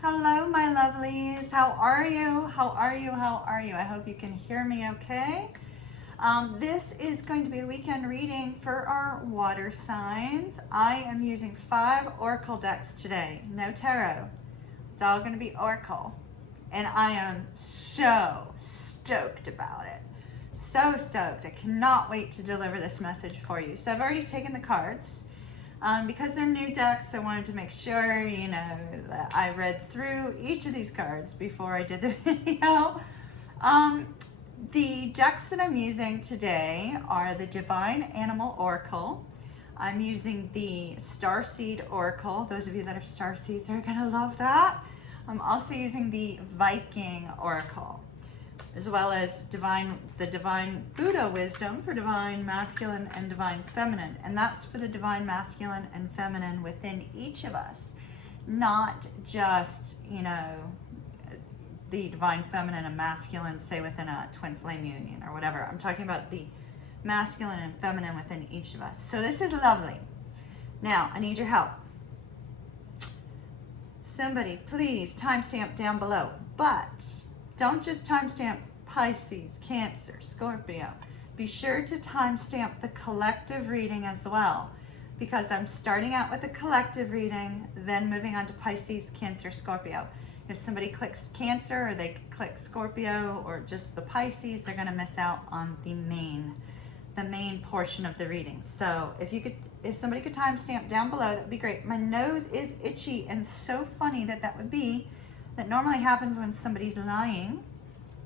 Hello, my lovelies. How are you? How are you? How are you? I hope you can hear me okay. This is going to be a weekend reading for our water signs. I am using 5 oracle decks today. No tarot. It's all going to be oracle. And I am so stoked about it. So stoked. I cannot wait to deliver this message for you. So I've already taken the cards. Because they're new decks, I wanted to make sure, that I read through each of these cards before I did the video. The decks that I'm using today are the Divine Animal Oracle. I'm using the Starseed Oracle. Those of you that are Starseeds are gonna love that. I'm also using the Viking Oracle, as well as the Divine Buddha Wisdom for Divine Masculine and Divine Feminine. And that's for the Divine Masculine and Feminine within each of us. Not just, the Divine Feminine and Masculine, say within a twin flame union or whatever. I'm talking about the Masculine and Feminine within each of us. So this is lovely. Now, I need your help. Somebody, please timestamp down below. But don't just timestamp Pisces, Cancer, Scorpio. Be sure to timestamp the collective reading as well, because I'm starting out with the collective reading, then moving on to Pisces, Cancer, Scorpio. If somebody clicks Cancer or they click Scorpio or just the Pisces, they're going to miss out on the main portion of the reading. So if somebody could timestamp down below, that would be great. My nose is itchy, and so funny that would be. That normally happens when somebody's lying.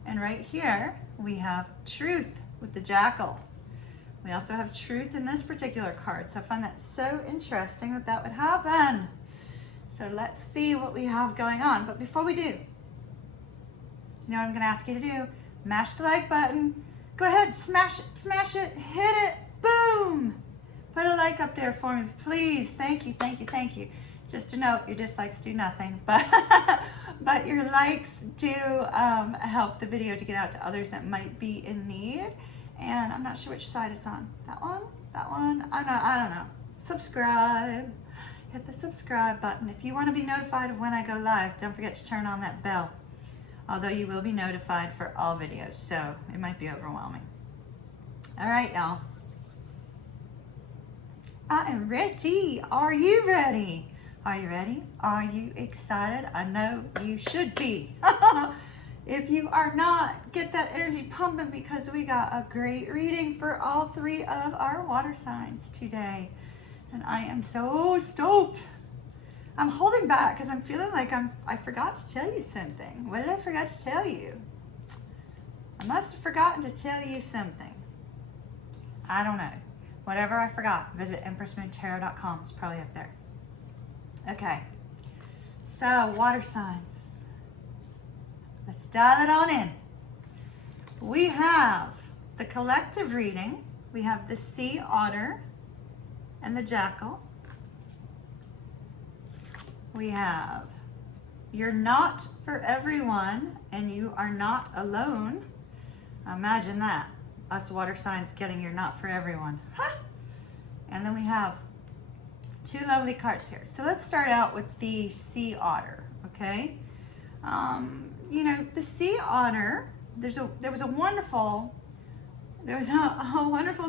And right here, we have truth with the jackal. We also have truth in this particular card. So I find that so interesting that would happen. So let's see what we have going on. But before we do, you know what I'm gonna ask you to do? Mash the like button. Go ahead, smash it, hit it, boom. Put a like up there for me, please. Thank you, thank you, thank you. Just a note, your dislikes do nothing, but your likes do help the video to get out to others that might be in need. And I'm not sure which side it's on. That one, I don't know. Subscribe, hit the subscribe button. If you want to be notified of when I go live, don't forget to turn on that bell. Although you will be notified for all videos, so it might be overwhelming. All right, y'all. I am ready. Are you ready? Are you ready? Are you excited? I know you should be. If you are not, get that energy pumping, because we got a great reading for all 3 of our water signs today. And I am so stoked. I'm holding back because I'm feeling like I forgot to tell you something. What did I forget to tell you? I must have forgotten to tell you something. I don't know. Whatever I forgot, visit empressmoontarot.com. It's probably up there. Okay, so water signs. Let's dial it on in. We have the collective reading. We have the sea otter and the jackal. We have you're not for everyone and you are not alone. Imagine that. Us water signs getting you're not for everyone. Huh? And then we have 2 lovely cards here. So let's start out with the sea otter, okay? The sea otter, there was a wonderful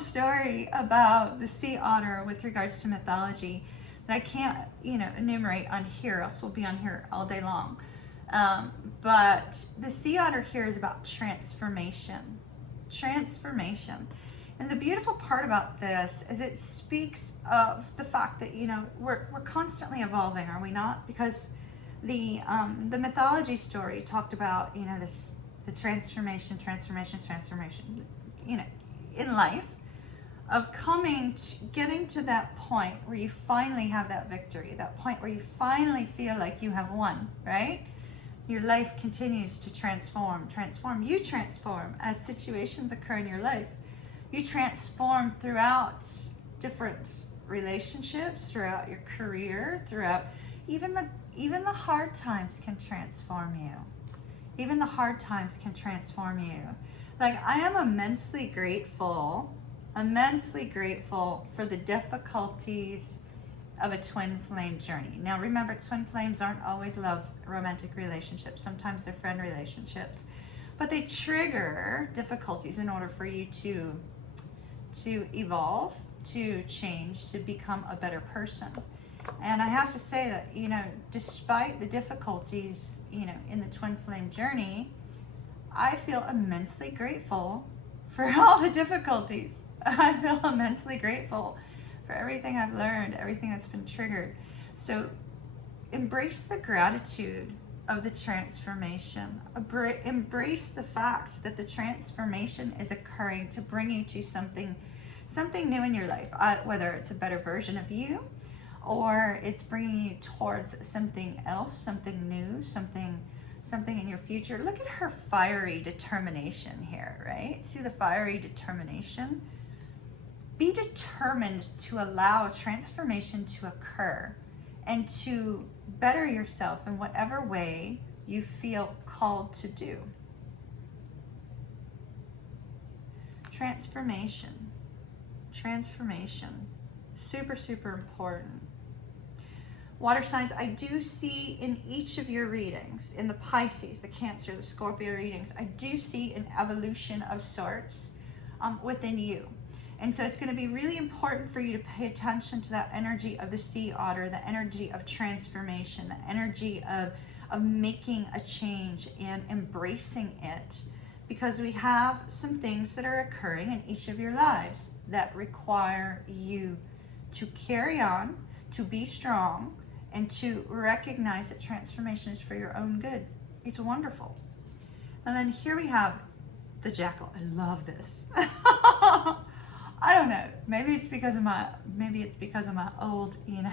story about the sea otter with regards to mythology that I can't, enumerate on here, else we'll be on here all day long. But the sea otter here is about transformation. And the beautiful part about this is it speaks of the fact that, we're constantly evolving, are we not? Because the mythology story talked about, the transformation, in life, of getting to that point where you finally have that victory, that point where you finally feel like you have won, right? Your life continues to transform. You transform as situations occur in your life. You transform throughout different relationships, throughout your career, throughout even the hard times can transform you. Even the hard times can transform you. Like, I am immensely grateful for the difficulties of a twin flame journey. Now remember, twin flames aren't always love romantic relationships. Sometimes they're friend relationships, but they trigger difficulties in order for you to evolve, to change, to become a better person. And I have to say that, you know, despite the difficulties, you know, in the twin flame journey, I feel immensely grateful for all the difficulties. I feel immensely grateful for everything I've learned, everything that's been triggered. So embrace the gratitude of the transformation. Embrace the fact that the transformation is occurring to bring you to something new in your life, whether it's a better version of you, or it's bringing you towards something else, something new, something in your future. Look at her fiery determination here, right? See the fiery determination? Be determined to allow transformation to occur and to better yourself in whatever way you feel called to do. Transformation. Transformation. Super, super important. Water signs, I do see in each of your readings, in the Pisces, the Cancer, the Scorpio readings, I do see an evolution of sorts within you. And so it's going to be really important for you to pay attention to that energy of the sea otter, the energy of transformation, the energy of making a change and embracing it. Because we have some things that are occurring in each of your lives that require you to carry on, to be strong, and to recognize that transformation is for your own good. It's wonderful. And then here we have the jackal. I love this. I don't know. Maybe it's because of my old, you know,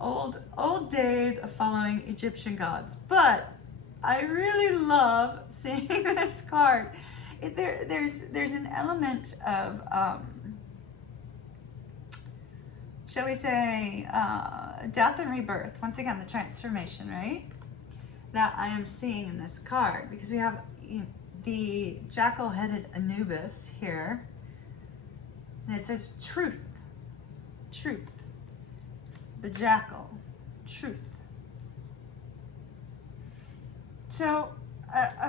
old days of following Egyptian gods. But I really love seeing this card. There's an element of shall we say, death and rebirth. Once again, the transformation, right? That I am seeing in this card, because we have the jackal-headed Anubis here, and it says truth, truth. The jackal, truth. So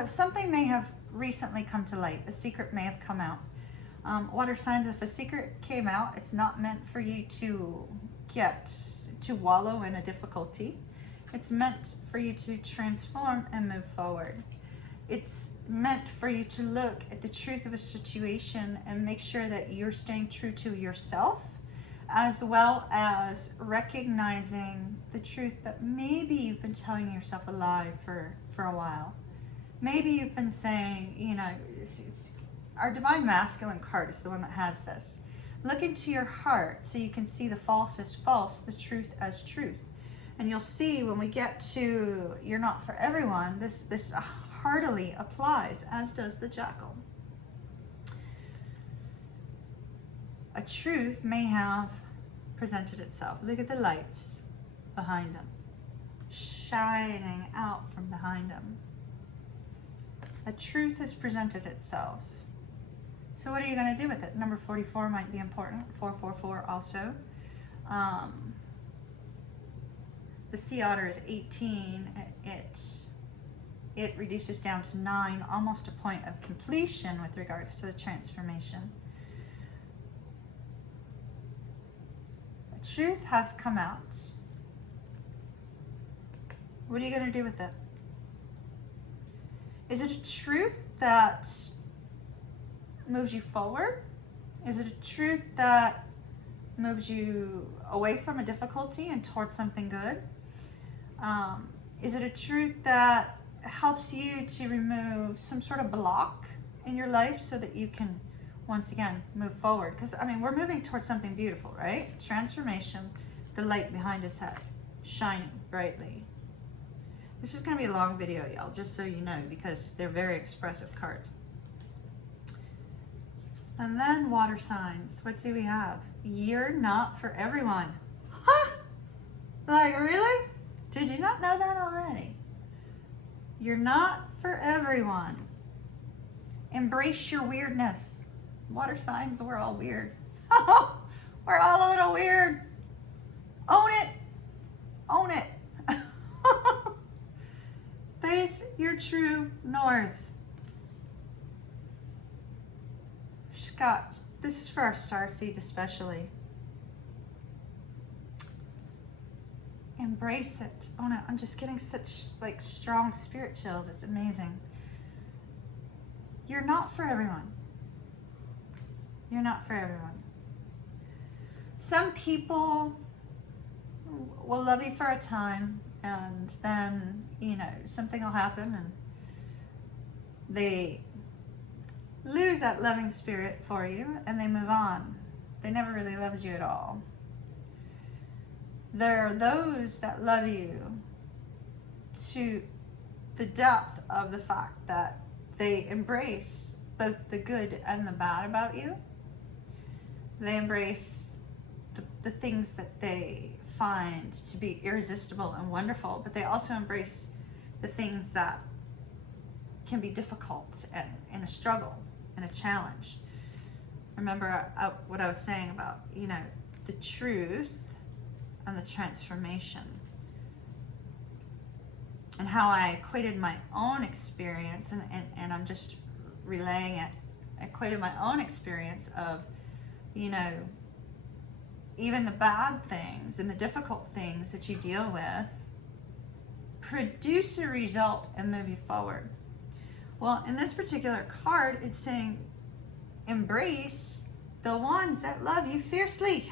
something may have recently come to light. A secret may have come out. Water signs, if a secret came out, it's not meant for you to wallow in a difficulty. It's meant for you to transform and move forward. It's meant for you to look at the truth of a situation and make sure that you're staying true to yourself, as well as recognizing the truth that maybe you've been telling yourself a lie for a while. Maybe you've been saying, you know, our Divine Masculine card is the one that has this. Look into your heart so you can see the false as false, the truth as truth. And you'll see when we get to you're not for everyone, this heartily applies, as does the jackal. A truth may have presented itself. Look at the lights behind him, shining out from behind him. A truth has presented itself. So what are you going to do with it? Number 44 might be important. 444 also. The sea otter is 18. It reduces down to 9, almost a point of completion with regards to the transformation. The truth has come out. What are you going to do with it? Is it a truth that moves you forward? Is it a truth that moves you away from a difficulty and towards something good? Is it a truth that helps you to remove some sort of block in your life so that you can, once again, move forward? Because, I mean, we're moving towards something beautiful, right? Transformation, the light behind his head, shining brightly. This is going to be a long video, y'all, just so you know, because they're very expressive cards. And then water signs. What do we have? You're not for everyone. Huh? Like, really? Did you not know that already? You're not for everyone. Embrace your weirdness. Water signs, we're all weird. We're all a little weird. Own it. Own it. Face your true north. Scott, this is for our star seeds especially. Embrace it. Oh no, I'm just getting such like strong spirit chills. It's amazing. You're not for everyone. You're not for everyone. Some people will love you for a time, and then, you know, something will happen and they lose that loving spirit for you and they move on. They never really loved you at all. There are those that love you to the depth of the fact that they embrace both the good and the bad about you. They embrace the things that they find to be irresistible and wonderful, but they also embrace the things that can be difficult and a struggle and a challenge. Remember what I was saying about, you know, the truth and the transformation, and how I equated my own experience, and I'm just relaying it. I equated my own experience of, you know, even the bad things and the difficult things that you deal with produce a result and move you forward. Well, in this particular card, it's saying embrace the ones that love you fiercely.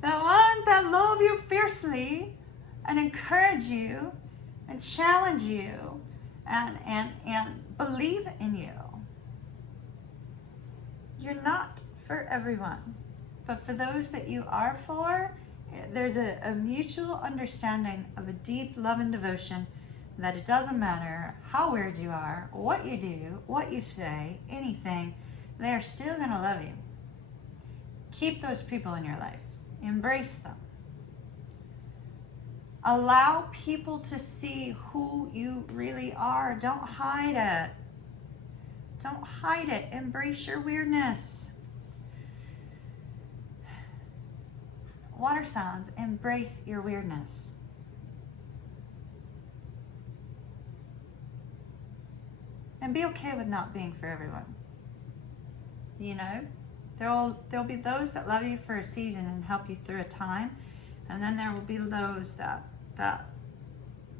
The ones that love you fiercely and encourage you and challenge you and believe in you. You're not for everyone, but for those that you are for, there's a mutual understanding of a deep love and devotion that it doesn't matter how weird you are, what you do, what you say, anything, they're still gonna love you. Keep those people in your life. Embrace them. Allow people to see who you really are. Don't hide it. Don't hide it. Embrace your weirdness. Water signs, embrace your weirdness. And be okay with not being for everyone. You know, there'll be those that love you for a season and help you through a time, and then there will be those that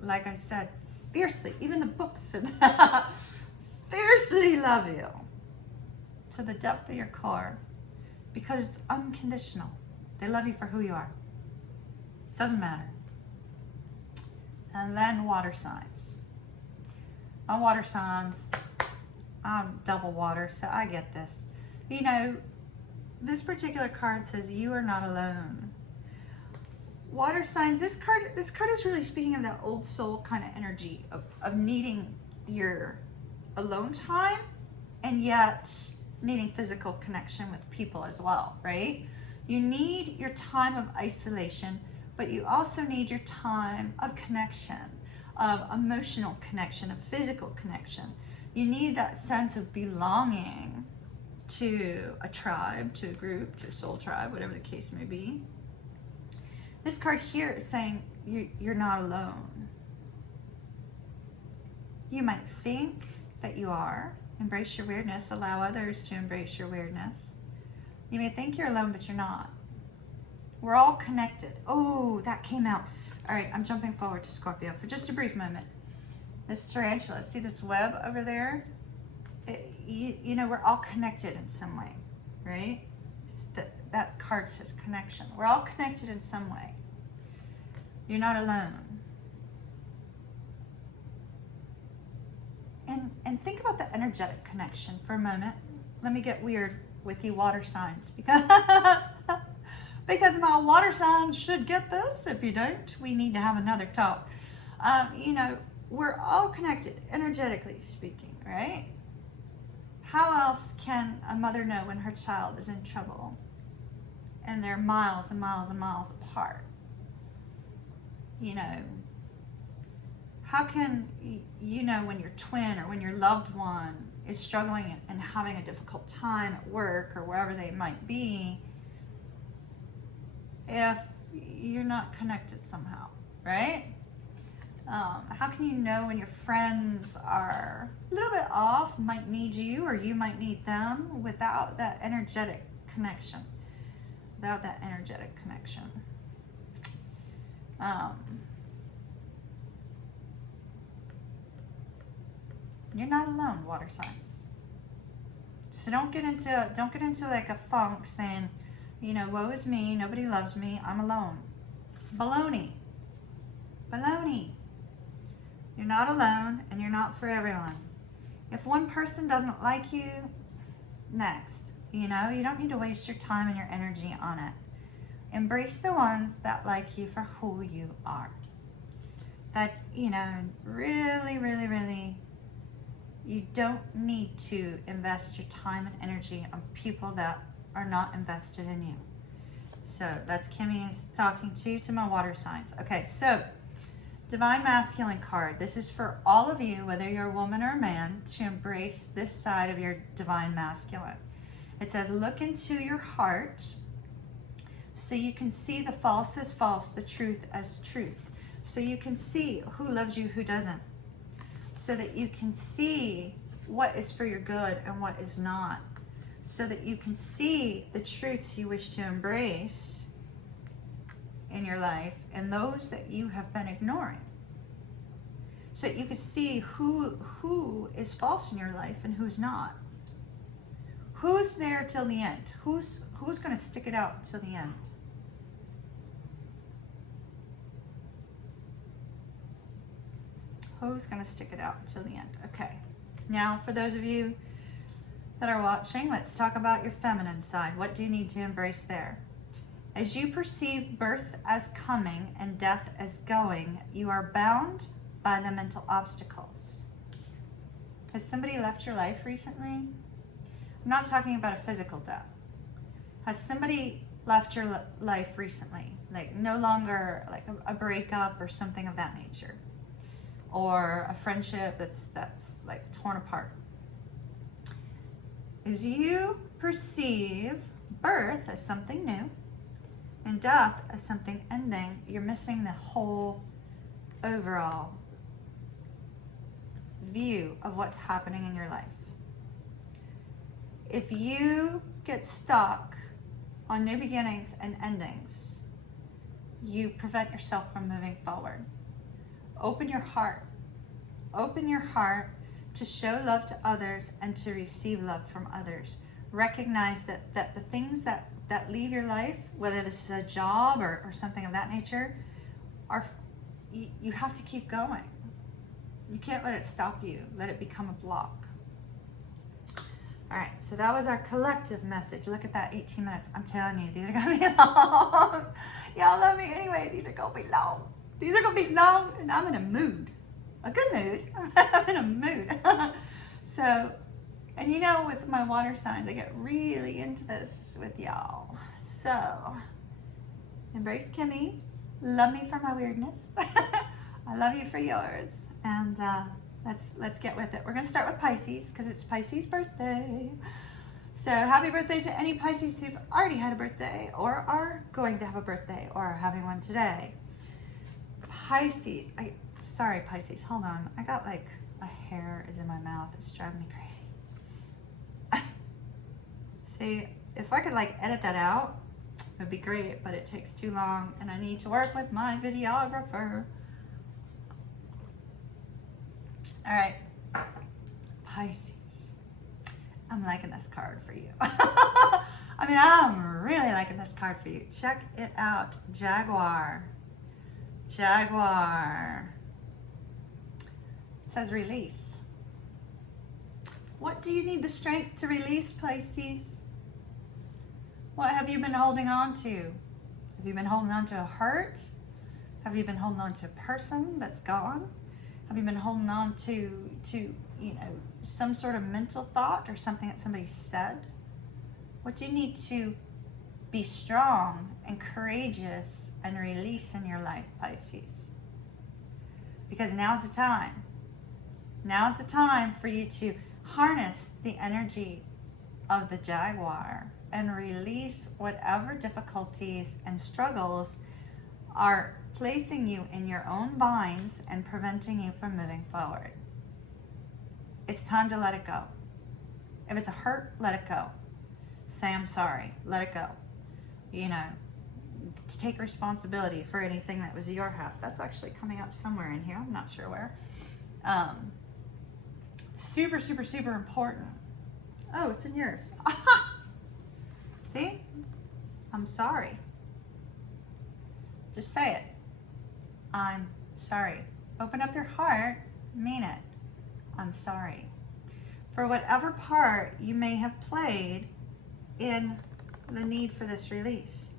like I said, fiercely, even the book said that, fiercely love you to the depth of your core, because it's unconditional. They love you for who you are. Doesn't matter. And then water signs. On water signs, I'm double water, so I get this. You know, this particular card says you are not alone. Water signs, this card is really speaking of that old soul kind of energy of needing your alone time and yet needing physical connection with people as well, right? You need your time of isolation, but you also need your time of connection, of emotional connection, of physical connection. You need that sense of belonging to a tribe, to a group, to a soul tribe, whatever the case may be. This card here is saying you're not alone. You might think that you are. Embrace your weirdness. Allow others to embrace your weirdness. You may think you're alone, but you're not. We're all connected. Oh, that came out. All right, I'm jumping forward to Scorpio for just a brief moment. This tarantula, see this web over there? You know, we're all connected in some way, right? That card says connection. We're all connected in some way. You're not alone. And think about the energetic connection for a moment. Let me get weird with you water signs, because my water signs should get this. If you don't, we need to have another talk. You know, we're all connected, energetically speaking, right? How else can a mother know when her child is in trouble and they're miles and miles and miles apart? You know, how can you know when your twin or when your loved one is struggling and having a difficult time at work or wherever they might be, if you're not connected somehow, right? How can you know when your friends are a little bit off, might need you, or you might need them, without that energetic connection? Without that energetic connection. You're not alone, water signs. So don't get into like a funk saying, you know, woe is me, nobody loves me, I'm alone. Baloney. Baloney. You're not alone, and you're not for everyone. If one person doesn't like you, next. You know, you don't need to waste your time and your energy on it. Embrace the ones that like you for who you are. That, you know, really, really, really, you don't need to invest your time and energy on people that are not invested in you. So that's Kimmy is talking to my water signs. Okay, so Divine Masculine card. This is for all of you, whether you're a woman or a man, to embrace this side of your Divine Masculine. It says, look into your heart so you can see the false as false, the truth as truth. So you can see who loves you, who doesn't. So that you can see what is for your good and what is not. So that you can see the truths you wish to embrace in your life and those that you have been ignoring. So that you can see who is false in your life and who's not. Who's there till the end? Who's going to stick it out till the end? Who's going to stick it out till the end? Okay. Now, for those of you that are watching, let's talk about your feminine side. What do you need to embrace there? As you perceive birth as coming and death as going, you are bound by the mental obstacles. Has somebody left your life recently? I'm not talking about a physical death. Has somebody left your life recently? Like no longer like a breakup or something of that nature? Or a friendship that's like torn apart? As you perceive birth as something new and death as something ending, you're missing the whole overall view of what's happening in your life. If you get stuck on new beginnings and endings, you prevent yourself from moving forward. Open your heart. Open your heart to show love to others and to receive love from others. Recognize that the things that leave your life, whether this is a job or something of that nature, you have to keep going. You can't let it stop you. Let it become a block. All right, so that was our collective message. Look at that, 18 minutes. I'm telling you, these are gonna be long. Y'all love me anyway. These are gonna be long. These are gonna be long, and I'm in a mood. A good mood. I'm in a mood. So, and you know, with my water signs, I get really into this with y'all. So, embrace Kimmy. Love me for my weirdness. I love you for yours. And let's get with it. We're gonna start with Pisces because it's Pisces' birthday. So happy birthday to any Pisces who've already had a birthday or are going to have a birthday or are having one today. Pisces, sorry Pisces, hold on. I got like a hair is in my mouth. It's driving me crazy. See, if I could like edit that out, it would be great, but it takes too long and I need to work with my videographer. All right, Pisces, I'm liking this card for you. I mean, I'm really liking this card for you. Check it out, Jaguar. Jaguar. It says release. What do you need the strength to release, Pisces? What have you been holding on to? Have you been holding on to a hurt? Have you been holding on to a person that's gone? Have you been holding on to you know, some sort of mental thought or something that somebody said? What do you need to be strong and courageous and release in your life, Pisces? Because now's the time. Now's the time for you to harness the energy of the Jaguar and release whatever difficulties and struggles are placing you in your own binds and preventing you from moving forward. It's time to let it go. If it's a hurt, let it go. Say, I'm sorry, let it go. You know, to take responsibility for anything that was your half. That's actually coming up somewhere in here. I'm not sure where. Super, super, super important. Oh, it's in yours. See? I'm sorry. Just say it. I'm sorry. Open up your heart, mean it. I'm sorry. For whatever part you may have played in the need for this release.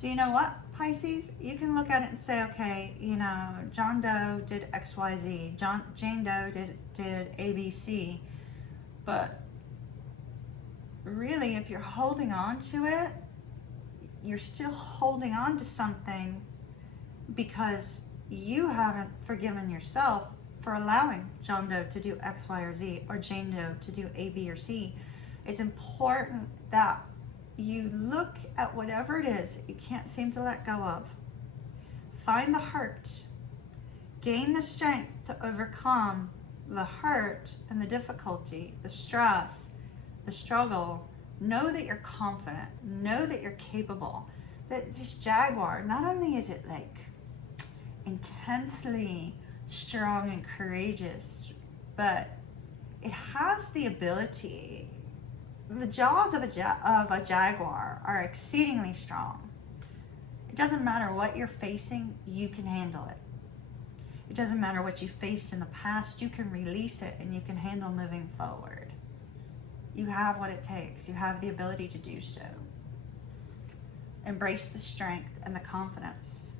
Do you know what, Pisces? You can look at it and say, okay, you know, John Doe did XYZ, Jane Doe did ABC, but really, if you're holding on to it, you're still holding on to something because you haven't forgiven yourself for allowing John Doe to do X, Y, or Z, or Jane Doe to do A, B, or C. It's important that you look at whatever it is that you can't seem to let go of. Find the hurt. Gain the strength to overcome the hurt and the difficulty, the stress, the struggle. Know that you're confident. Know that you're capable. That this jaguar, not only is it like intensely strong and courageous, but it has the ability. The jaws of a jaguar are exceedingly strong. It doesn't matter what you're facing, you can handle it. It doesn't matter what you faced in the past, you can release it and you can handle moving forward. You have what it takes. You have the ability to do so. Embrace the strength and the confidence.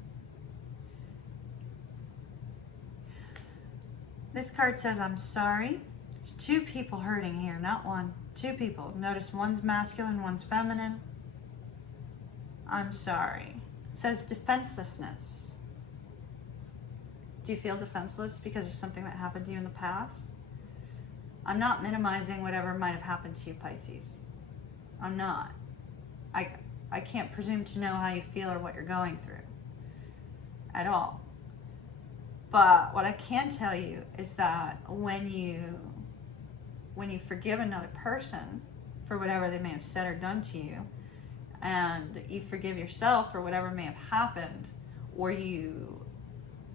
This card says, I'm sorry. There's two people hurting here, not one. Two people. Notice one's masculine, one's feminine. I'm sorry. It says defenselessness. Do you feel defenseless because of something that happened to you in the past? I'm not minimizing whatever might have happened to you, Pisces. I'm not. I can't presume to know how you feel or what you're going through at all. But what I can tell you is that when you forgive another person for whatever they may have said or done to you, and you forgive yourself for whatever may have happened, or you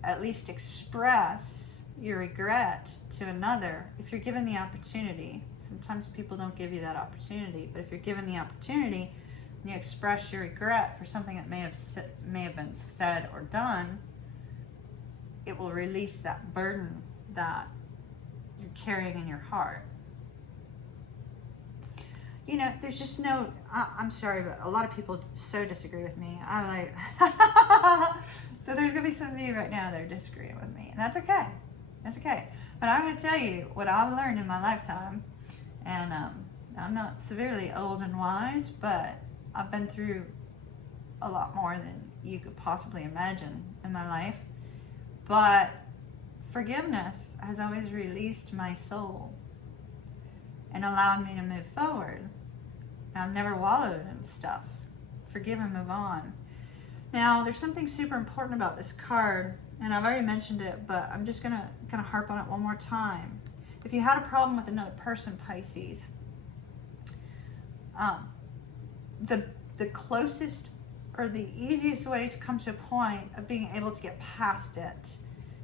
at least express your regret to another, if you're given the opportunity, sometimes people don't give you that opportunity, but if you're given the opportunity and you express your regret for something that may have been said or done, it will release that burden that you're carrying in your heart. You know, there's just no, I'm sorry, but a lot of people so disagree with me. I'm like, so there's going to be some of you right now that are disagreeing with me. And that's okay. That's okay. But I'm going to tell you what I've learned in my lifetime. And I'm not severely old and wise, but I've been through a lot more than you could possibly imagine in my life. But forgiveness has always released my soul and allowed me to move forward. I've never wallowed in stuff. Forgive and move on. Now, there's something super important about this card, and I've already mentioned it, but I'm just gonna harp on it one more time. If you had a problem with another person, Pisces, the closest or the easiest way to come to a point of being able to get past it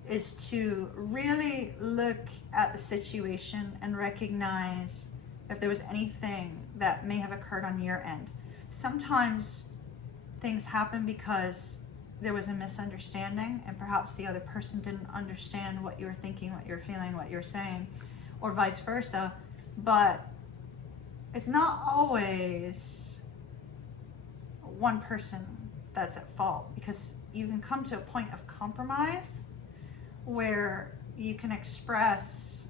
is to really look at the situation and recognize if there was anything that may have occurred on your end. Sometimes things happen because there was a misunderstanding and perhaps the other person didn't understand what you were thinking, what you were feeling, what you were saying, or vice versa. But it's not always one person that's at fault, because you can come to a point of compromise where you can express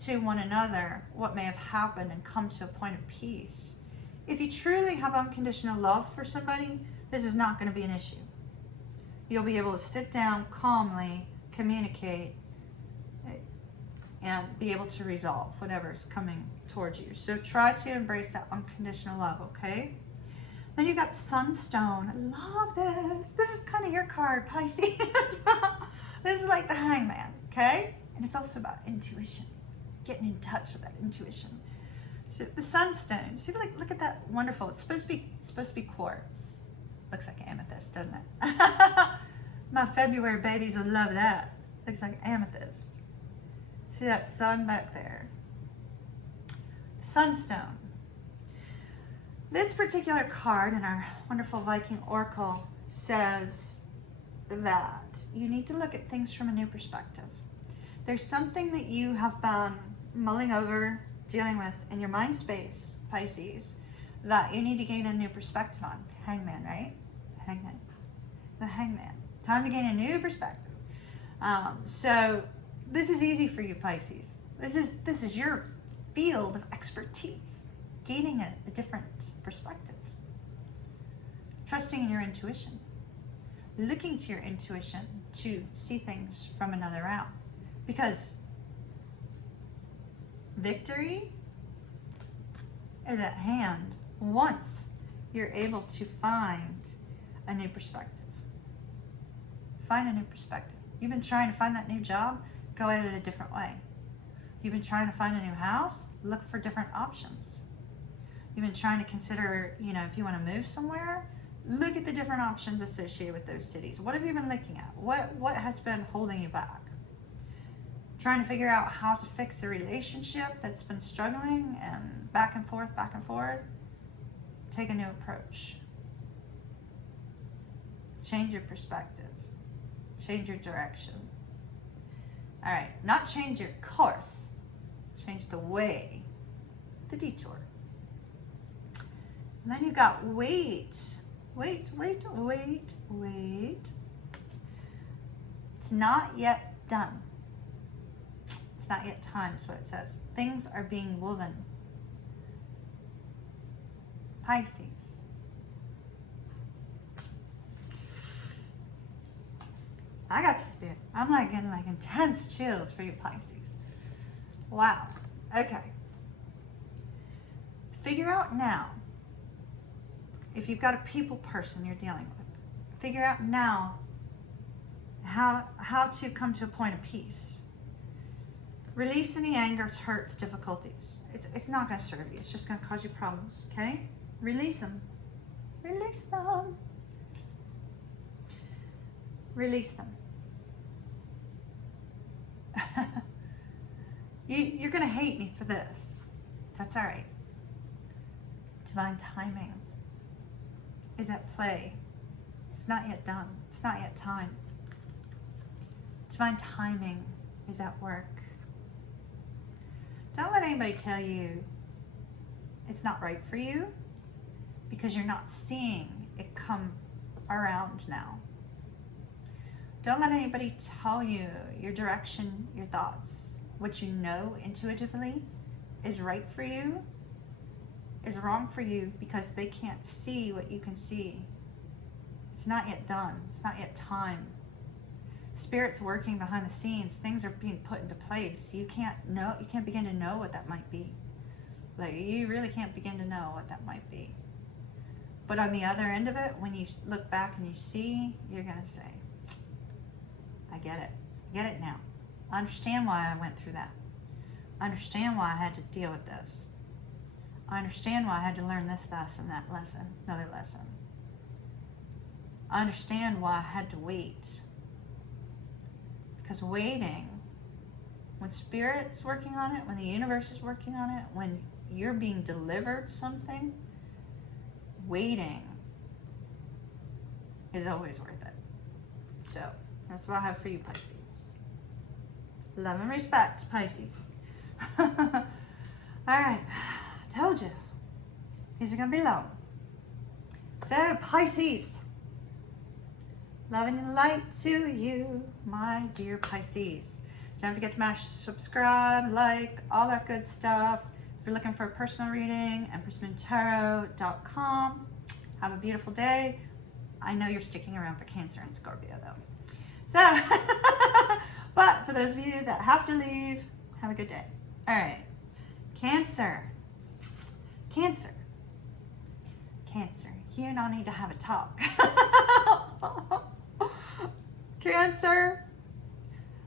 to one another what may have happened and come to a point of peace. If you truly have unconditional love for somebody, this is not going to be an issue. You'll be able to sit down calmly, communicate, and be able to resolve whatever is coming towards you. So try to embrace that unconditional love, okay? Then you got Sunstone. I love this. This is kind of your card, Pisces. This is like the Hangman, okay? And it's also about intuition, getting in touch with that intuition. So the Sunstone, see, look at that, wonderful. It's supposed to be quartz. Looks like amethyst, doesn't it? My February babies will love that. Looks like amethyst. See that sun back there? The Sunstone. This particular card in our wonderful Viking Oracle says that you need to look at things from a new perspective. There's something that you have been mulling over, dealing with in your mind space, Pisces, that you need to gain a new perspective on. Hangman, right? Hangman. The Hangman. Time to gain a new perspective. So this is easy for you, Pisces. This is your field of expertise. Gaining a different perspective. Trusting in your intuition. Looking to your intuition to see things from another route. Because victory is at hand once you're able to find a new perspective. Find a new perspective. You've been trying to find that new job, go at it a different way. You've been trying to find a new house, look for different options. You've been trying to consider, if you want to move somewhere, look at the different options associated with those cities. What have you been looking at? What has been holding you back? Trying to figure out how to fix a relationship that's been struggling and back and forth. Take a new approach. Change your perspective. Change your direction. All right, not change your course. Change the way, the detour. And then you got wait. It's not yet done. It's not yet time, is what it says. Things are being woven. Pisces. I got the spirit. I'm like getting like intense chills for you, Pisces. Wow. Okay. Figure out now. If you've got a people person you're dealing with, figure out now how to come to a point of peace. Release any angers, hurts, difficulties. It's not going to serve you. It's just going to cause you problems, okay? Release them. Release them. Release them. You're going to hate me for this. That's all right. Divine timing is at play. It's not yet done. It's not yet time. Divine timing is at work. Don't let anybody tell you it's not right for you because you're not seeing it come around now. Don't let anybody tell you your direction, your thoughts, what you know intuitively is right for you is wrong for you because they can't see what you can see. It's not yet done. It's not yet time. Spirit's working behind the scenes. Things are being put into place. You can't begin to know what that might be. Like, you really can't begin to know what that might be. But on the other end of it, when you look back and you see, you're going to say, I get it. I get it now. I understand why I went through that. I understand why I had to deal with this. I understand why I had to learn this lesson, that lesson, another lesson. I understand why I had to wait. Because waiting, when Spirit's working on it, when the universe is working on it, when you're being delivered something, waiting is always worth it. So, that's what I have for you, Pisces. Love and respect, Pisces. All right. Told you, these are going to be long. So, Pisces, love and light to you, my dear Pisces. Don't forget to mash subscribe, like, all that good stuff. If you're looking for a personal reading, empressmoontarot.com. Have a beautiful day. I know you're sticking around for Cancer and Scorpio, though. So, but for those of you that have to leave, Have a good day. All right. Cancer. Cancer. Cancer. You don't need to have a talk. Cancer,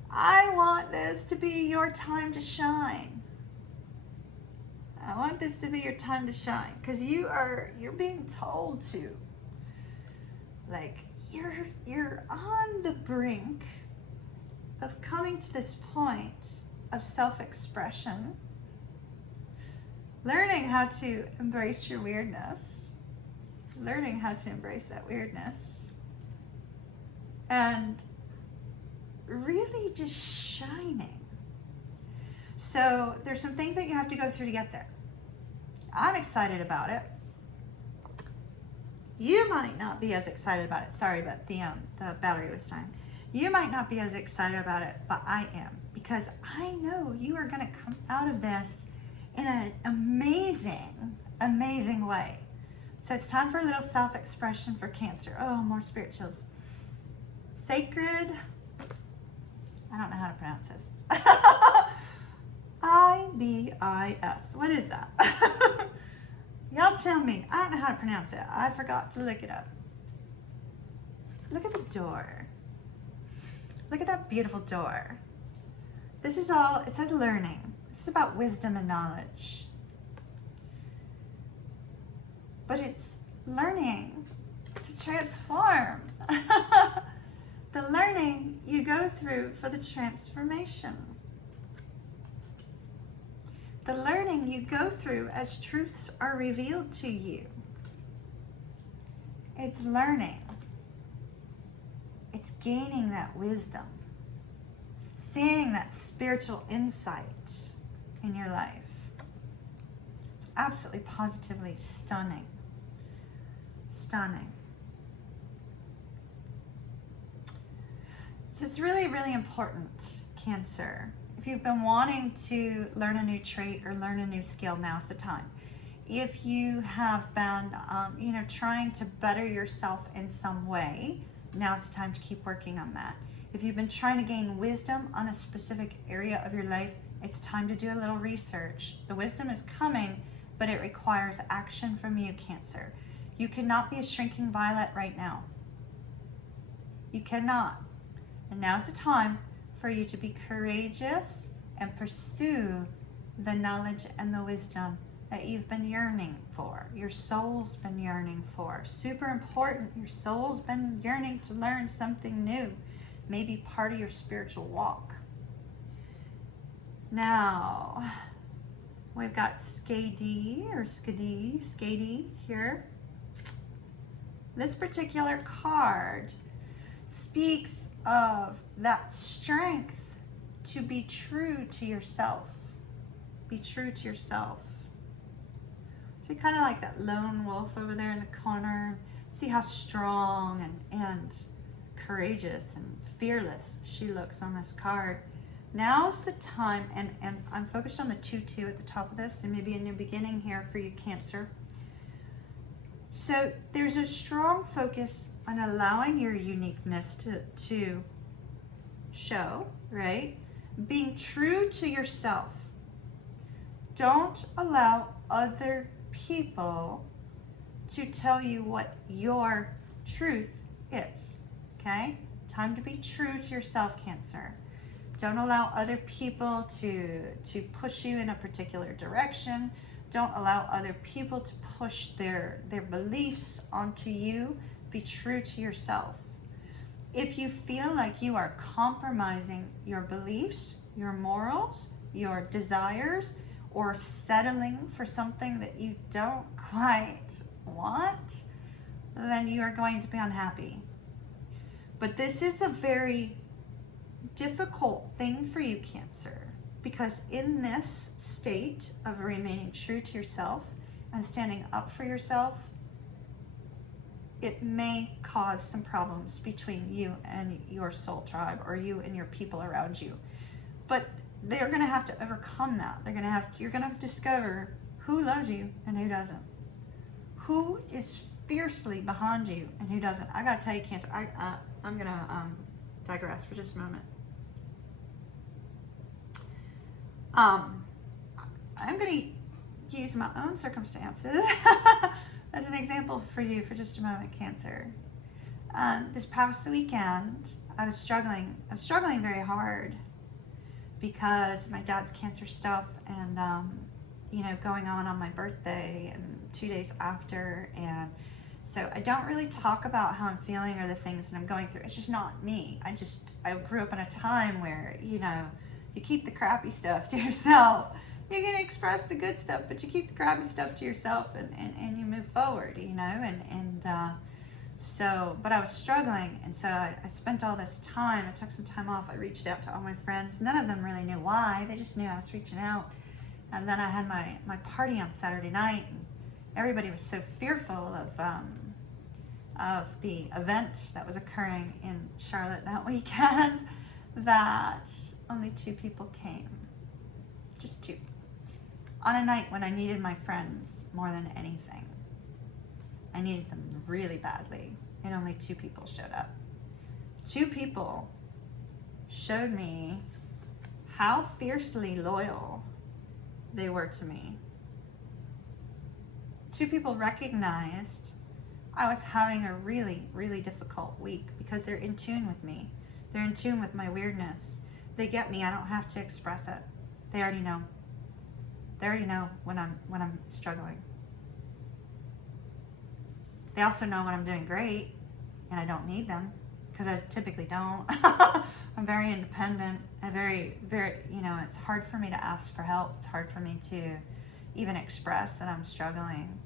I want this to be your time to shine. I want this to be your time to shine, because you're being told to. Like, you're on the brink of coming to this point of self-expression, learning how to embrace your weirdness, learning how to embrace that weirdness, and really just shining. So there's some things that you have to go through to get there. I'm excited about it. You might not be as excited about it. Sorry, but the battery was dying. You might not be as excited about it, but I am, because I know you are going to come out of this in an amazing, amazing way. So it's time for a little self-expression for Cancer. Oh, more spirit chills. Sacred, I don't know how to pronounce this. IBIS. What is that? Y'all tell me. I don't know how to pronounce it. I forgot to look it up. Look at the door. Look at that beautiful door. This is all, it says learning. This is about wisdom and knowledge. But it's learning to transform. The learning you go through for the transformation. The learning you go through as truths are revealed to you. It's learning. It's gaining that wisdom. Seeing that spiritual insight in your life. It's absolutely positively stunning. Stunning. So it's really, really important, Cancer. If you've been wanting to learn a new trait or learn a new skill, now's the time. If you have been, trying to better yourself in some way, now's the time to keep working on that. If you've been trying to gain wisdom on a specific area of your life, it's time to do a little research. The wisdom is coming, but it requires action from you, Cancer. You cannot be a shrinking violet right now. You cannot. And now's the time for you to be courageous and pursue the knowledge and the wisdom that you've been yearning for. Your soul's been yearning for. Super important. Your soul's been yearning to learn something new. Maybe part of your spiritual walk. Now, we've got Skady or Skady here. This particular card speaks of that strength to be true to yourself. Be true to yourself. See, kind of like that lone wolf over there in the corner. See how strong and courageous and fearless she looks on this card. Now's the time, and I'm focused on the 2-2 at the top of this. There may be a new beginning here for you, Cancer. So there's a strong focus on allowing your uniqueness to show, right? Being true to yourself. Don't allow other people to tell you what your truth is, okay? Time to be true to yourself, Cancer. Don't allow other people to push you in a particular direction. Don't allow other people to push their beliefs onto you. Be true to yourself. If you feel like you are compromising your beliefs, your morals, your desires, or settling for something that you don't quite want, then you are going to be unhappy. But this is a very difficult thing for you, Cancer, because in this state of remaining true to yourself and standing up for yourself, it may cause some problems between you and your soul tribe, or you and your people around you. But they're going to have to overcome that. You're going to have to discover who loves you and who doesn't. Who is fiercely behind you and who doesn't. I got to tell you, Cancer, I'm going to digress for just a moment. I'm going to use my own circumstances as an example for you for just a moment, Cancer. This past weekend, I was struggling very hard because my dad's cancer stuff and, you know, going on my birthday and 2 days after. And so I don't really talk about how I'm feeling or the things that I'm going through. It's just not me. I grew up in a time where, you know, you keep the crappy stuff to yourself. You're going to express the good stuff, but you keep the crappy stuff to yourself and you move forward, you know, so, but I was struggling, and so I spent all this time. I took some time off. I reached out to all my friends. None of them really knew why. They just knew I was reaching out. And then I had my party on Saturday night, and everybody was so fearful of the event that was occurring in Charlotte that weekend that only 2 people came. Just 2. On a night when I needed my friends more than anything. I needed them really badly, and only 2 people showed up. 2 people showed me how fiercely loyal they were to me. 2 people recognized I was having a really, really difficult week because they're in tune with me. They're in tune with my weirdness. They get me. I don't have to express it. They already know. They already know when I'm struggling. They also know when I'm doing great and I don't need them, because I typically don't. I'm very independent. I'm very, you know, it's hard for me to ask for help. It's hard for me to even express that I'm struggling.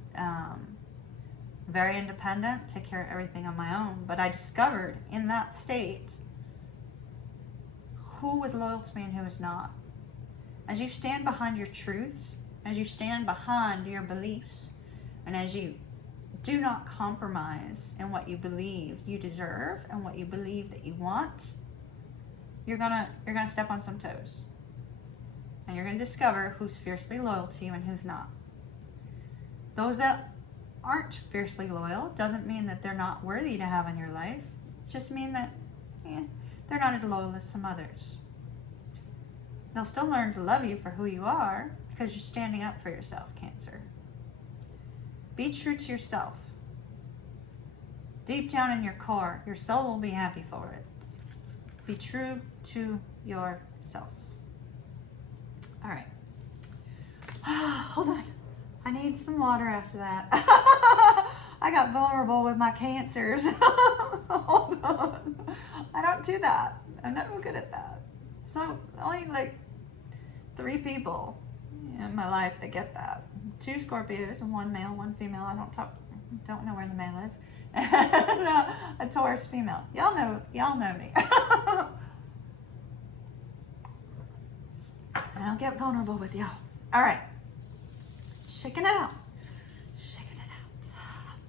Very independent, take care of everything on my own. But I discovered in that state who was loyal to me and who was not. As you stand behind your truths, as you stand behind your beliefs, and as you do not compromise in what you believe you deserve and what you believe that you want, you're gonna step on some toes. And you're gonna discover who's fiercely loyal to you and who's not. Those that aren't fiercely loyal doesn't mean that they're not worthy to have in your life. It just means that they're not as loyal as some others. They'll still learn to love you for who you are because you're standing up for yourself, Cancer. Be true to yourself. Deep down in your core, your soul will be happy for it. Be true to yourself. All right. Hold on. I need some water after that. I got vulnerable with my cancers. Hold on. I don't do that. I'm not real good at that. So only like 3 people in my life that get that. 2 Scorpios and 1 male, 1 female. I don't know where the male is. And a Taurus female. Y'all know me. I don't get vulnerable with y'all. All right. Shaking it out. Shaking it out.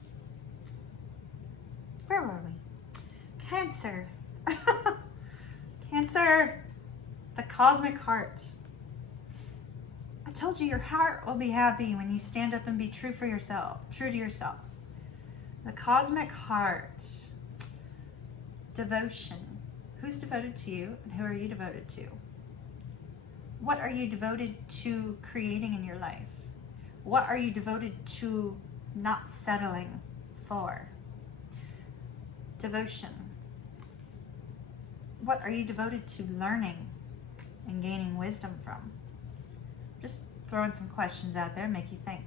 Where were we? Cancer. Cancer. The cosmic heart. I told you your heart will be happy when you stand up and be true for yourself, true to yourself. The cosmic heart. Devotion. Who's devoted to you and who are you devoted to? What are you devoted to creating in your life? What are you devoted to not settling for? Devotion. What are you devoted to learning and gaining wisdom from? Just throwing some questions out there, make you think.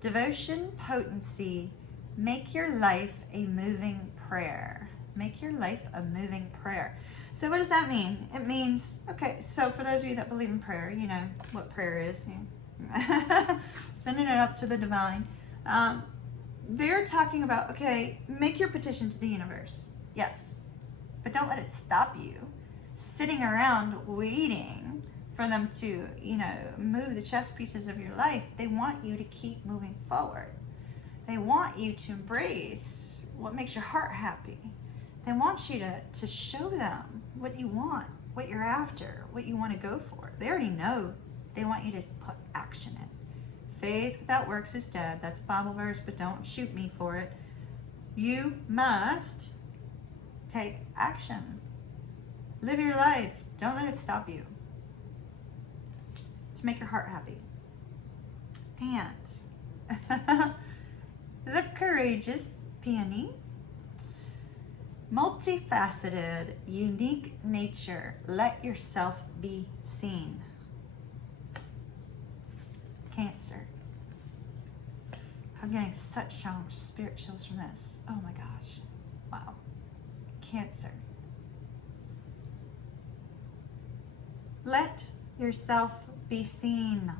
Devotion, potency, make your life a moving prayer. Make your life a moving prayer. So what does that mean? It means, okay, so for those of you that believe in prayer, you know what prayer is. Sending it up to the divine. They're talking about, okay, make your petition to the universe. Yes, but don't let it stop you sitting around waiting for them to, move the chess pieces of your life. They want you to keep moving forward. They want you to embrace what makes your heart happy. They want you to show them what you want, what you're after, what you want to go for. They already know. They want you to put action in. Faith without works is dead. That's a Bible verse, but don't shoot me for it. You must take action. Live your life. Don't let it stop you. to make your heart happy. And the courageous peony. Multifaceted, unique nature. Let yourself be seen. Cancer. I'm getting such spirit chills from this. Oh my gosh. Wow. Cancer. Let yourself be seen.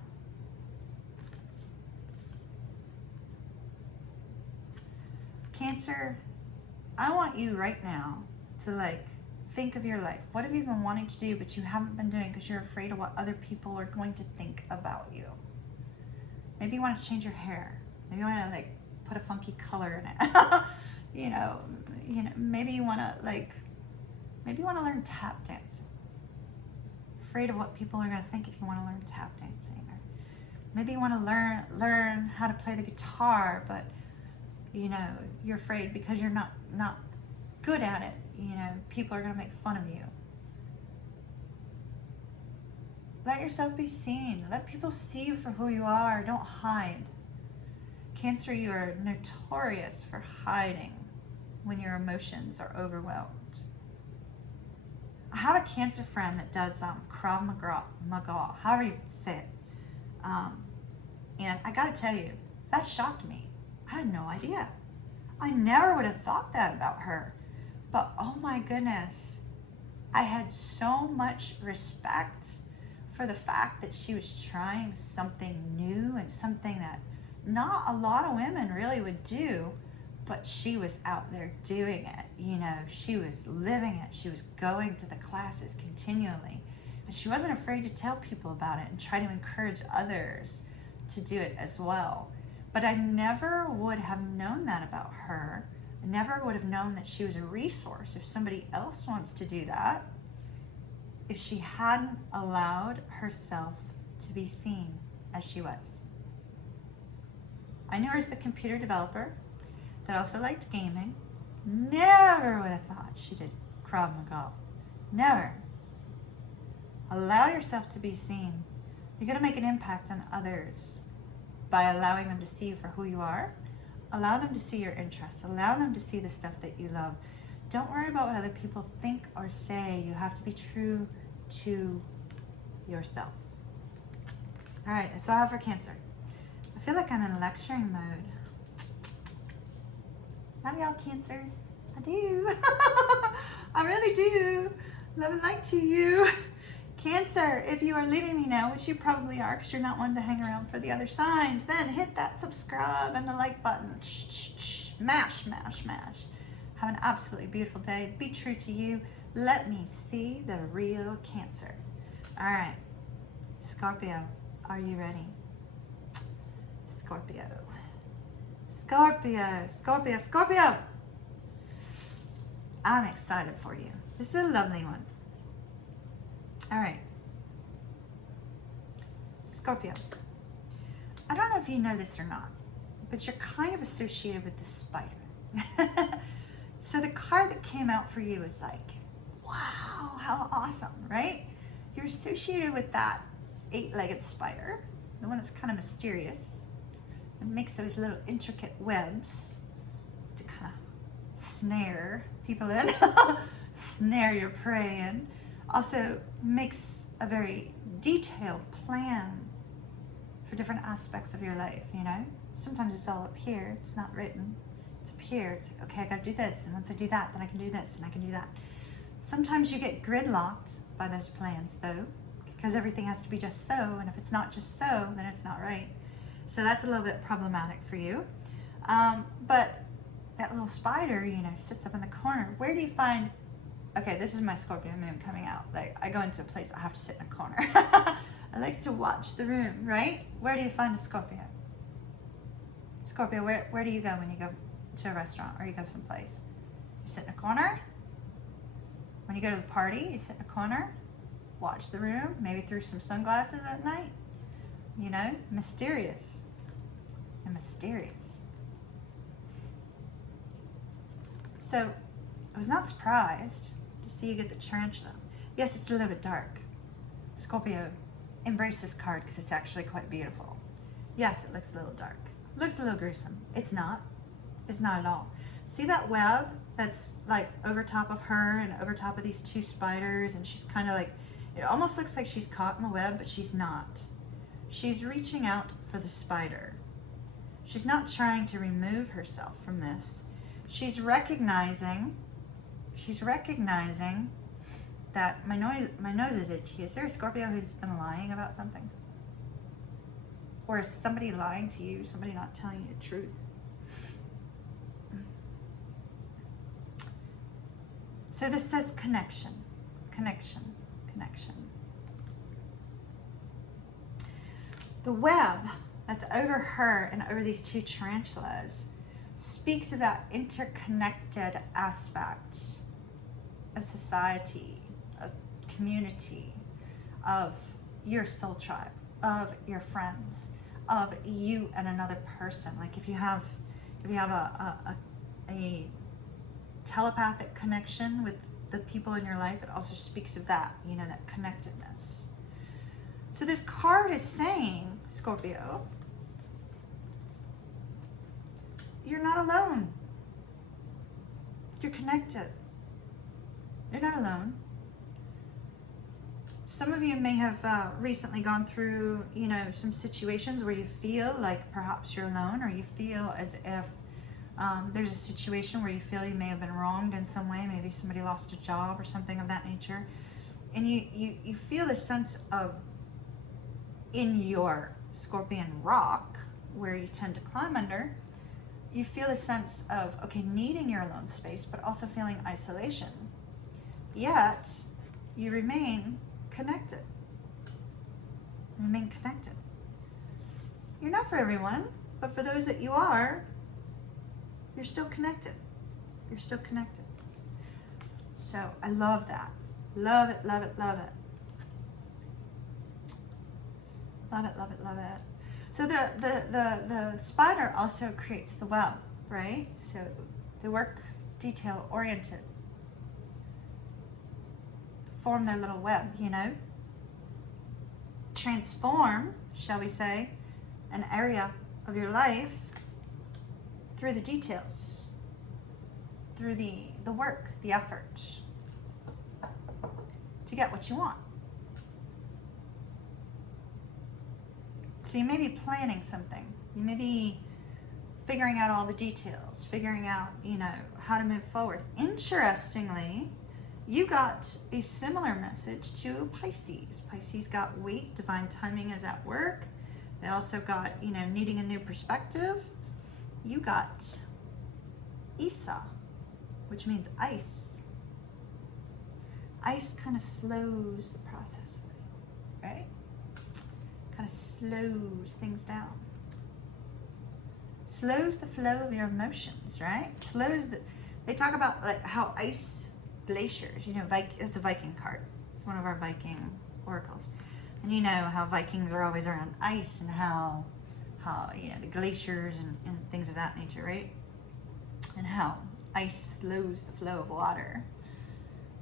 Cancer, I want you right now to like think of your life. What have you been wanting to do but you haven't been doing because you're afraid of what other people are going to think about you? Maybe you want to change your hair. Maybe you want to like put a funky color in it. you know, maybe you want to learn tap dancing. Afraid of what people are going to think if you want to learn tap dancing. Or maybe you want to learn how to play the guitar, but you know, you're afraid because you're not good at it. You know, people are going to make fun of you. Let yourself be seen. Let people see you for who you are. Don't hide. Cancer, you are notorious for hiding when your emotions are overwhelmed. I have a Cancer friend that does Krav Maga, however you say it. And I gotta tell you, that shocked me. I had no idea. I never would have thought that about her. But oh my goodness, I had so much respect for the fact that she was trying something new and something that not a lot of women really would do, but she was out there doing it. You know, she was living it. She was going to the classes continually. And she wasn't afraid to tell people about it and try to encourage others to do it as well. But I never would have known that about her. I never would have known that she was a resource if somebody else wants to do that, if she hadn't allowed herself to be seen as she was. I knew her as the computer developer that also liked gaming. Never would have thought she did Krav Maga. Never. Allow yourself to be seen. You're going to make an impact on others by allowing them to see you for who you are. Allow them to see your interests. Allow them to see the stuff that you love. Don't worry about what other people think or say. You have to be true to yourself. All right, that's all I have for Cancer. I feel like I'm in lecturing mode. Love y'all, Cancers. I do. I really do. Love and light to you. Cancer, if you are leaving me now, which you probably are because you're not one to hang around for the other signs, then hit that subscribe and the like button. Mash, mash, mash. Have an absolutely beautiful day. Be true to you. Let me see the real Cancer. All right. Scorpio, are you ready? Scorpio. Scorpio, Scorpio, Scorpio. I'm excited for you. This is a lovely one. All right. Scorpio. I don't know if you know this or not, but you're kind of associated with the spider. So the card that came out for you is like, wow, how awesome, right? You're associated with that 8-legged spider, the one that's kind of mysterious. It makes those little intricate webs to kind of snare people in, snare your prey in. Also makes a very detailed plan for different aspects of your life, you know? Sometimes it's all up here, it's not written. It's up here, it's like, okay, I gotta do this, and once I do that, then I can do this, and I can do that. Sometimes you get gridlocked by those plans though, because everything has to be just so, and if it's not just so, then it's not right. So that's a little bit problematic for you. But that little spider, you know, sits up in the corner. Where do you find, okay, this is my Scorpio Moon coming out. Like, I go into a place, I have to sit in a corner. I like to watch the room, right? Where do you find a Scorpio? Scorpio, where do you go when you go to a restaurant or you go someplace? You sit in a corner. When you go to the party, you sit in a corner, watch the room, maybe through some sunglasses at night. You know, mysterious and mysterious. So I was not surprised to see you get the tarantula. Yes, it's a little bit dark. Scorpio, embrace this card because it's actually quite beautiful. Yes, it looks a little dark. It looks a little gruesome. It's not. It's not at all. See that web that's like over top of her and over top of these two spiders, and she's kind of like, it almost looks like she's caught in the web, but she's not. She's reaching out for the spider. She's not trying to remove herself from this. She's recognizing that my nose is itchy. Is there a Scorpio who's been lying about something? Or is somebody lying to you? Somebody not telling you the truth? So this says connection, connection, connection. The web that's over her and over these two tarantulas speaks of that interconnected aspect of society, of community, of your soul tribe, of your friends, of you and another person. Like if you have a telepathic connection with the people in your life, it also speaks of that, you know, that connectedness. So this card is saying, Scorpio, you're not alone. You're connected. You're not alone. Some of you may have recently gone through, you know, some situations where you feel like perhaps you're alone, or you feel as if there's a situation where you feel you may have been wronged in some way. Maybe somebody lost a job or something of that nature. And you feel a sense of, in your Scorpion rock, where you tend to climb under, you feel a sense of, okay, needing your alone space, but also feeling isolation. Yet, you remain connected. Remain connected. You're not for everyone, but for those that you are, you're still connected. You're still connected. So I love that. Love it, love it, love it. Love it, love it, love it. So the spider also creates the web, right? So they work detail oriented. Form their little web, you know? Transform, shall we say, an area of your life through the details, through the work, the effort, to get what you want. So you may be planning something. You may be figuring out all the details, figuring out, you know, how to move forward. Interestingly, you got a similar message to Pisces. Pisces got weight, divine timing is at work. They also got, you know, needing a new perspective. You got Isa, which means ice. Ice kind of slows the process, right? Kind of slows things down. Slows the flow of your emotions, right? Slows the, they talk about like how ice glaciers, you know, it's a Viking card. It's one of our Viking oracles. And you know how Vikings are always around ice, and how you know, the glaciers and things of that nature, right? And how ice slows the flow of water.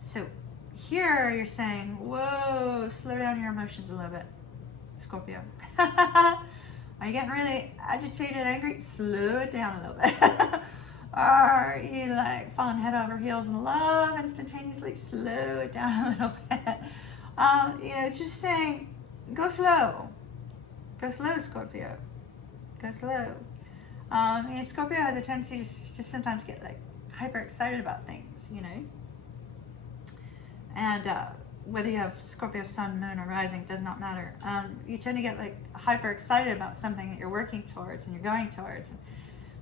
So here you're saying, whoa, slow down your emotions a little bit, Scorpio. Are you getting really agitated, angry? Slow it down a little bit. Are you like falling head over heels in love instantaneously? Slow it down a little bit. You know, it's just saying, go slow. Go slow, Scorpio. Go slow. You know, Scorpio has a tendency to sometimes get like hyper excited about things, you know. And whether you have Scorpio Sun, Moon, or Rising, does not matter. You tend to get like hyper excited about something that you're working towards and you're going towards. And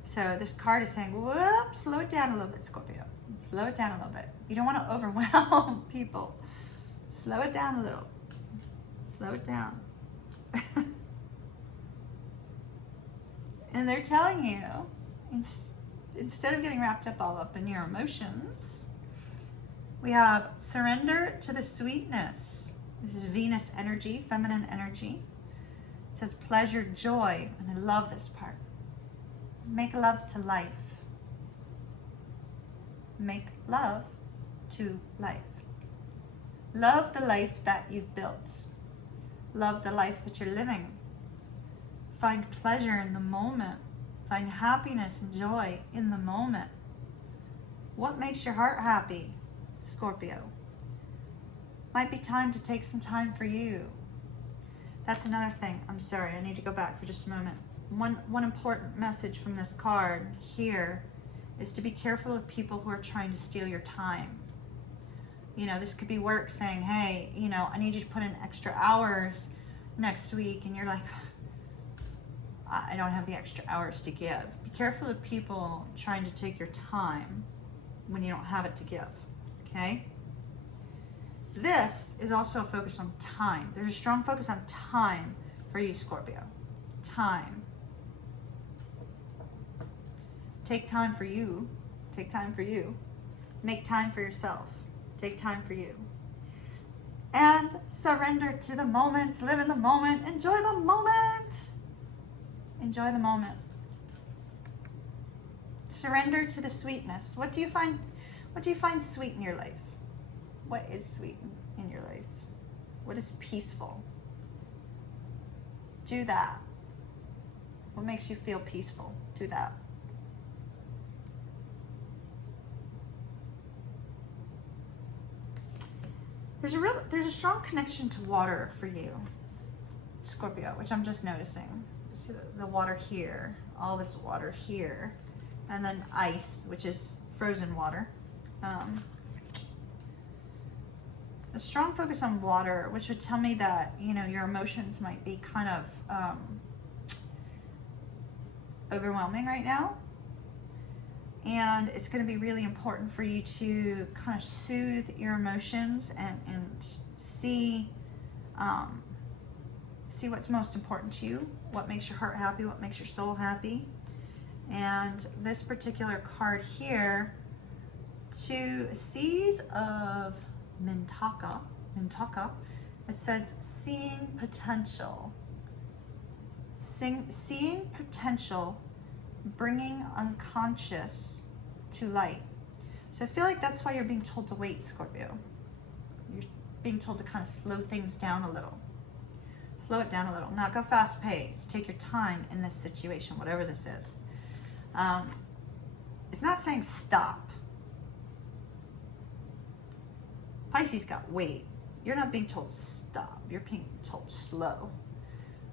so this card is saying, whoop, slow it down a little bit, Scorpio. Slow it down a little bit. You don't want to overwhelm people. Slow it down a little. Slow it down. And they're telling you, instead of getting wrapped up all up in your emotions, we have surrender to the sweetness. This is Venus energy, feminine energy. It says pleasure, joy, and I love this part. Make love to life. Make love to life. Love the life that you've built. Love the life that you're living. Find pleasure in the moment. Find happiness and joy in the moment. What makes your heart happy, Scorpio? Might be time to take some time for you. That's another thing. I'm sorry, I need to go back for just a moment. One important message from this card here is to be careful of people who are trying to steal your time. You know, this could be work saying, hey, you know, I need you to put in extra hours next week, and you're like, I don't have the extra hours to give. Be careful of people trying to take your time when you don't have it to give, okay? This is also a focus on time. There's a strong focus on time for you, Scorpio. Time. Take time for you. Take time for you. Make time for yourself. Take time for you. And surrender to the moment. Live in the moment. Enjoy the moment. Enjoy the moment. Surrender to the sweetness. What do you find sweet in your life? What is sweet in your life? What is peaceful? Do that. What makes you feel peaceful? Do that. There's a strong connection to water for you, Scorpio, which I'm just noticing. See the water here, all this water here, and then ice, which is frozen water. A strong focus on water, which would tell me that, you know, your emotions might be kind of overwhelming right now. And it's going to be really important for you to kind of soothe your emotions and see what's most important to you, what makes your heart happy, what makes your soul happy. And this particular card here, to Seas of Mintaka, it says seeing potential. Seeing potential, bringing unconscious to light. So I feel like that's why you're being told to wait, Scorpio. You're being told to kind of slow things down a little. Slow it down a little. Not go fast paced. Take your time in this situation, whatever this is. It's not saying stop. Pisces got wait. You're not being told stop. You're being told slow.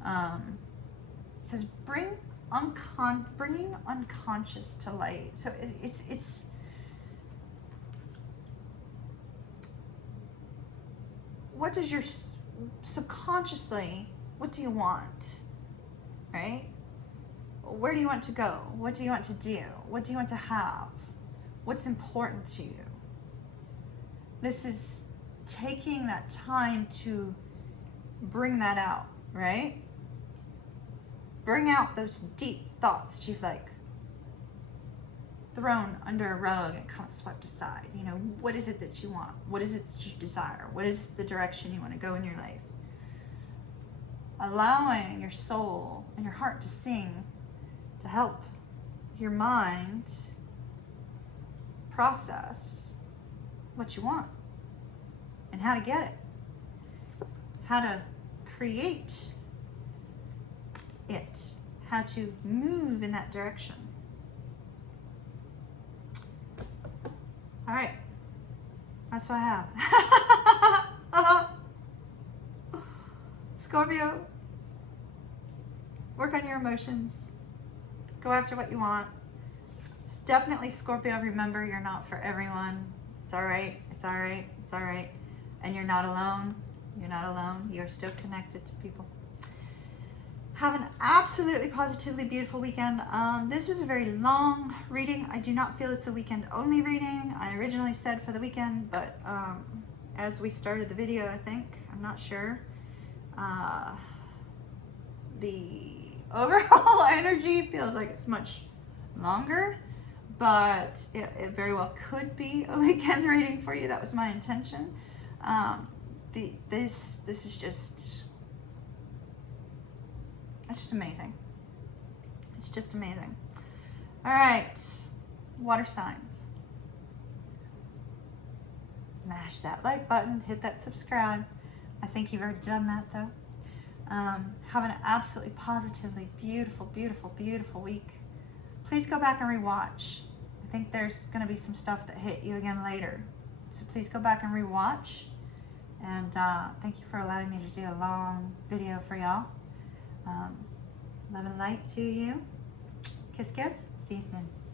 It says bringing unconscious to light. So it's what does your subconsciously, what do you want, right? Where do you want to go? What do you want to do? What do you want to have? What's important to you? This is taking that time to bring that out, right? Bring out those deep thoughts that you've like thrown under a rug and kind of swept aside. You know, what is it that you want? What is it that you desire? What is the direction you want to go in your life? Allowing your soul and your heart to sing, to help your mind process what you want and how to get it, how to create it, how to move in that direction. All right, that's what I have. Scorpio, work on your emotions. Go after what you want. It's definitely, Scorpio, remember, you're not for everyone. It's all right. It's all right. It's all right. And you're not alone. You're not alone. You're still connected to people. Have an absolutely positively beautiful weekend. This was a very long reading. I do not feel it's a weekend only reading. I originally said for the weekend, but as we started the video, I think, I'm not sure, the overall energy feels like it's much longer, but it very well could be a weekend reading for you. That was my intention. This is just, it's just amazing. It's just amazing. All right, water signs. Smash that like button, hit that subscribe. I think you've already done that though. Have an absolutely positively beautiful, beautiful, beautiful week. Please go back and rewatch. I think there's going to be some stuff that hit you again later. So please go back and rewatch. And thank you for allowing me to do a long video for y'all. Love and light to you. Kiss, kiss. See you soon.